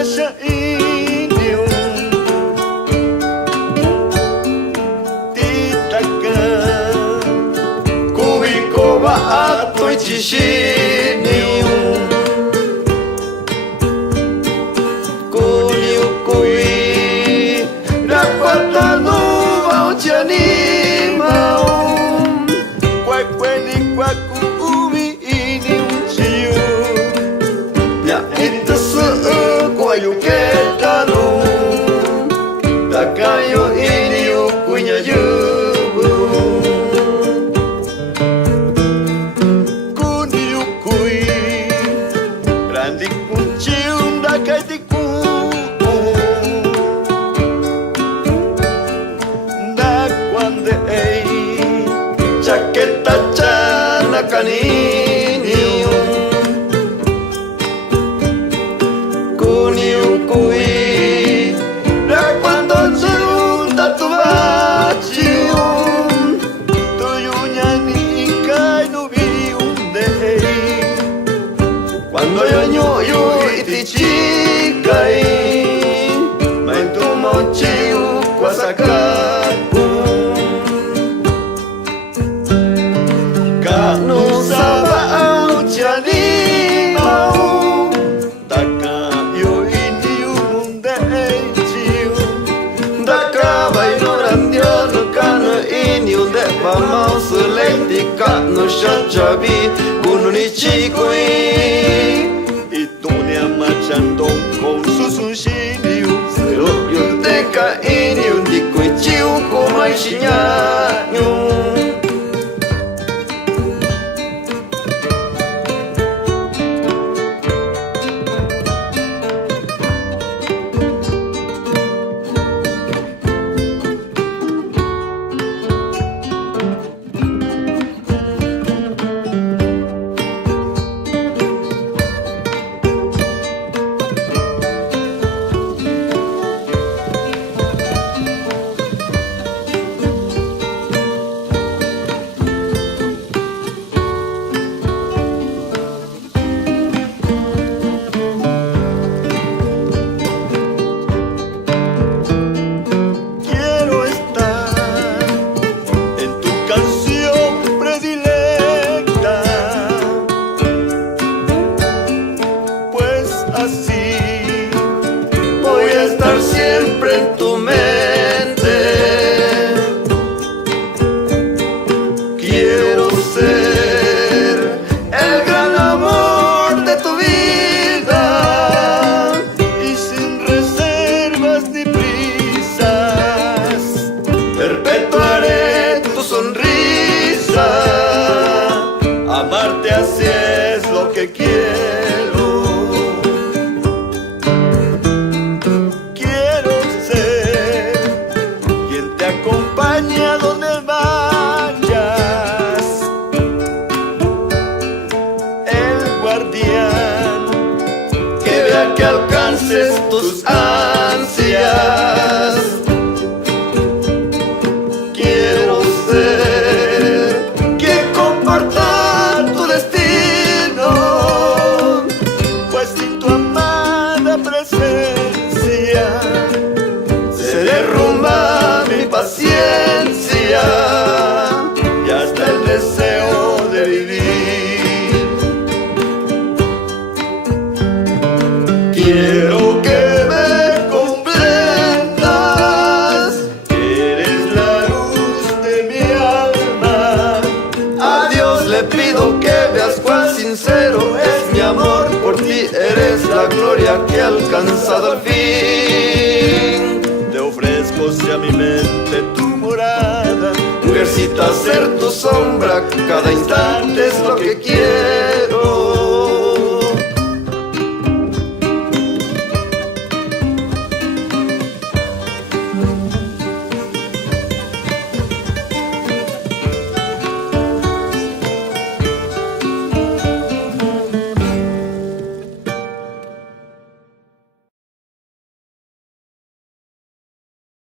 masha inyo titaka kubiko ba ato ichishini kuniu kui rakwata no ba ochani Yu ketano takayo ini ukunya yubu kuni ukui randi kunci unda kaitiku nda kwande ei chaqueta chana kanini Kui, da quando giunta tu baci tu yunyani kai no vi dei quando io iti chikai mai tu mochi kwasakaku kanu saba au chani Vamos eléctrica no shachabi kununichi kui Itonia marchando con su sunshiniu Zero yuteka iniu Dikui chiu kumai shinyanyu Siempre en tu mente quiero ser el gran amor de tu vida y sin reservas ni prisas perpetuaré tu sonrisa amarte así es lo que quiero acompaña donde vayas, el guardián que vea que alcances tus ansias. Quiero ser quien comparta tu destino, pues sin tu amada presencia se derrumba mi paciencia y hasta el deseo de vivir. Quiero que me comprendas, que eres la luz de mi alma. A Dios le pido que veas cuán sincero es mi amor por ti. Eres la gloria que he alcanzado al fin. Ofrezco sea mi mente tu morada, mujercita, ser tu sombra, cada instante es lo que quiero.